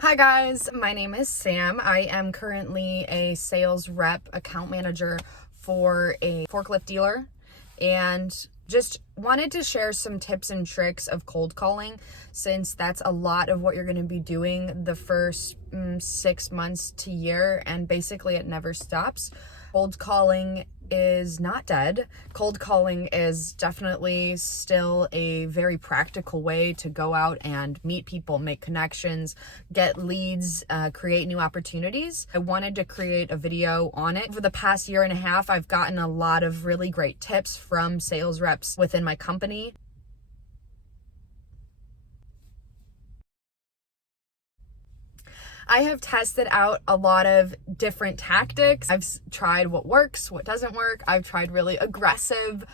Hi guys, my name is Sam. I am currently a sales rep account manager for a forklift dealer and just wanted to share some tips and tricks of cold calling, since that's a lot of what you're going to be doing the first 6 months to year, and basically it never stops. Cold calling is not dead. Cold calling is definitely still a very practical way to go out and meet people, make connections, get leads, create new opportunities. I wanted to create a video on it. For the past year and a half, I've gotten a lot of really great tips from sales reps within my company. I have tested out a lot of different tactics. I've tried what works, what doesn't work. I've tried really aggressive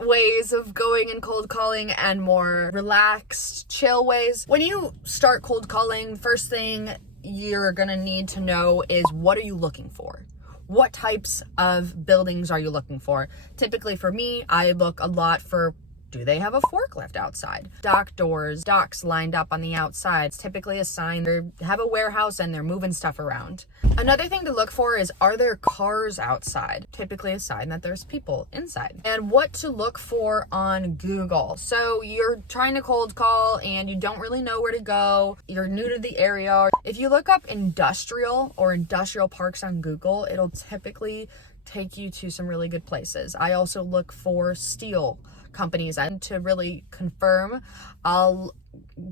ways of going and cold calling and more relaxed, chill ways. When you start cold calling, first thing you're gonna need to know is, what are you looking for? What types of buildings are you looking for? Typically for me, I look a lot for, do they have a forklift outside? Dock doors, docks lined up on the outside. It's typically a sign they have a warehouse and they're moving stuff around. Another thing to look for is, are there cars outside? Typically a sign that there's people inside. And what to look for on Google. So you're trying to cold call and you don't really know where to go. You're new to the area. If you look up industrial or industrial parks on Google, it'll typically take you to some really good places. I also look for steel companies, and to really confirm, I'll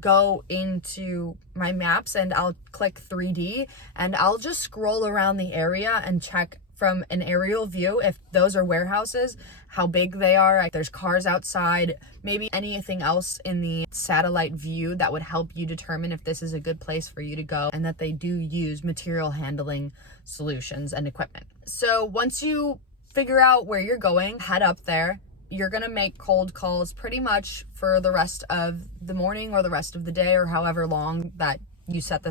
go into my maps and I'll click 3D and I'll just scroll around the area and check from an aerial view if those are warehouses, how big they are, if there's cars outside, maybe anything else in the satellite view that would help you determine if this is a good place for you to go and that they do use material handling solutions and equipment. So once you figure out where you're going, head up there. You're going to make cold calls pretty much for the rest of the morning or the rest of the day, or however long that you set the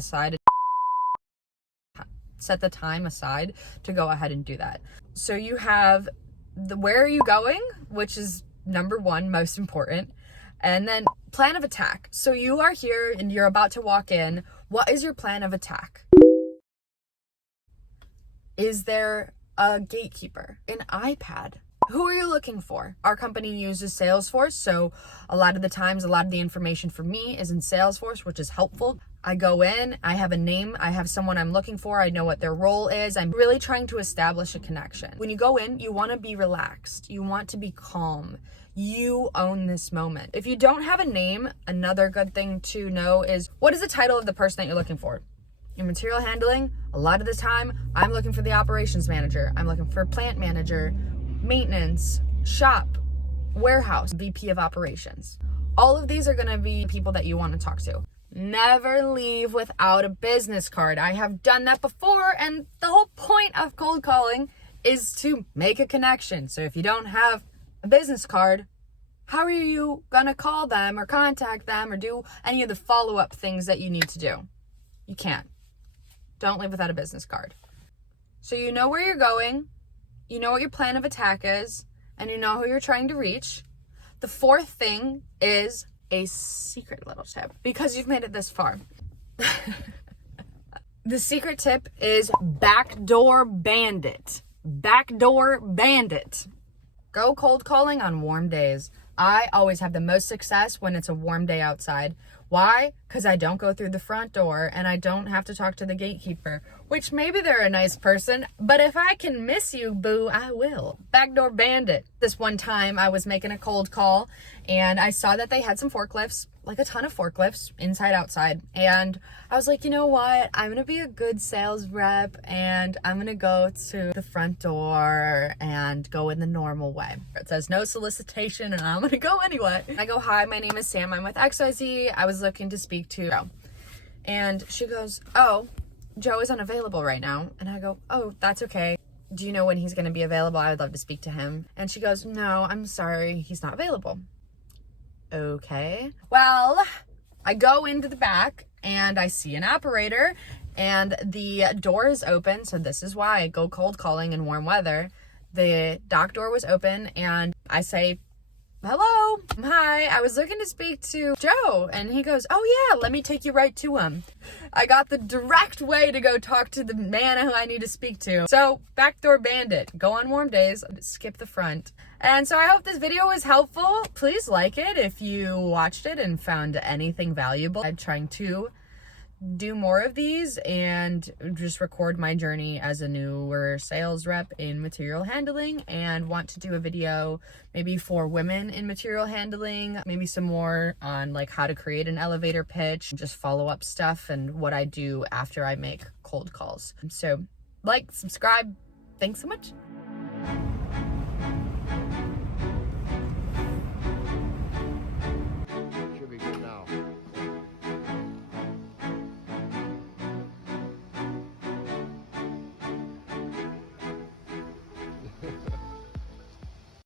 time aside to go ahead and do that. So you have where are you going, which is number one, most important. And then plan of attack. So you are here and you're about to walk in. What is your plan of attack? Is there a gatekeeper, an iPad? Who are you looking for? Our company uses Salesforce, so a lot of the times, a lot of the information for me is in Salesforce, which is helpful. I go in, I have a name, I have someone I'm looking for, I know what their role is. I'm really trying to establish a connection. When you go in, you want to be relaxed. You want to be calm. You own this moment. If you don't have a name, another good thing to know is, what is the title of the person that you're looking for? In material handling, a lot of the time, I'm looking for the operations manager. I'm looking for plant manager, maintenance, shop, warehouse, VP of operations. All of these are going to be people that you want to talk to. Never leave without a business card. I have done that before, and the whole point of cold calling is to make a connection. So if you don't have a business card, how are you going to call them or contact them or do any of the follow-up things that you need to do? You can't. Don't leave without a business card. So you know where you're going. You know what your plan of attack is, and you know who you're trying to reach. The fourth thing is a secret little tip, because you've made it this far. The secret tip is backdoor bandit. Backdoor bandit. Go cold calling on warm days. I always have the most success when it's a warm day outside. Why? Because I don't go through the front door and I don't have to talk to the gatekeeper, which maybe they're a nice person, but if I can miss you, boo, I will. Backdoor bandit. This one time I was making a cold call and I saw that they had some forklifts, like a ton of forklifts, inside, outside. And I was like, you know what? I'm going to be a good sales rep and I'm going to go to the front door and go in the normal way. It says no solicitation and I'm going to go anyway. I go, hi, my name is Sam. I'm with XYZ. I was looking to speak to Joe. And she goes, oh, Joe is unavailable right now. And I go, oh, that's okay. Do you know when he's going to be available? I would love to speak to him. And she goes, no, I'm sorry. He's not available. Okay. Well, I go into the back and I see an operator and the door is open. So this is why I go cold calling in warm weather. The dock door was open and I say, hello, hi, I was looking to speak to Joe. And he goes, oh yeah, let me take you right to him. I got the direct way to go talk to the man who I need to speak to. So backdoor bandit, go on warm days, skip the front. And so I hope this video was helpful. Please like it if you watched it and found anything valuable. I'm trying to do more of these and just record my journey as a newer sales rep in material handling, and want to do a video maybe for women in material handling, maybe some more on like how to create an elevator pitch, just follow up stuff and what I do after I make cold calls. So like, subscribe. Thanks so much.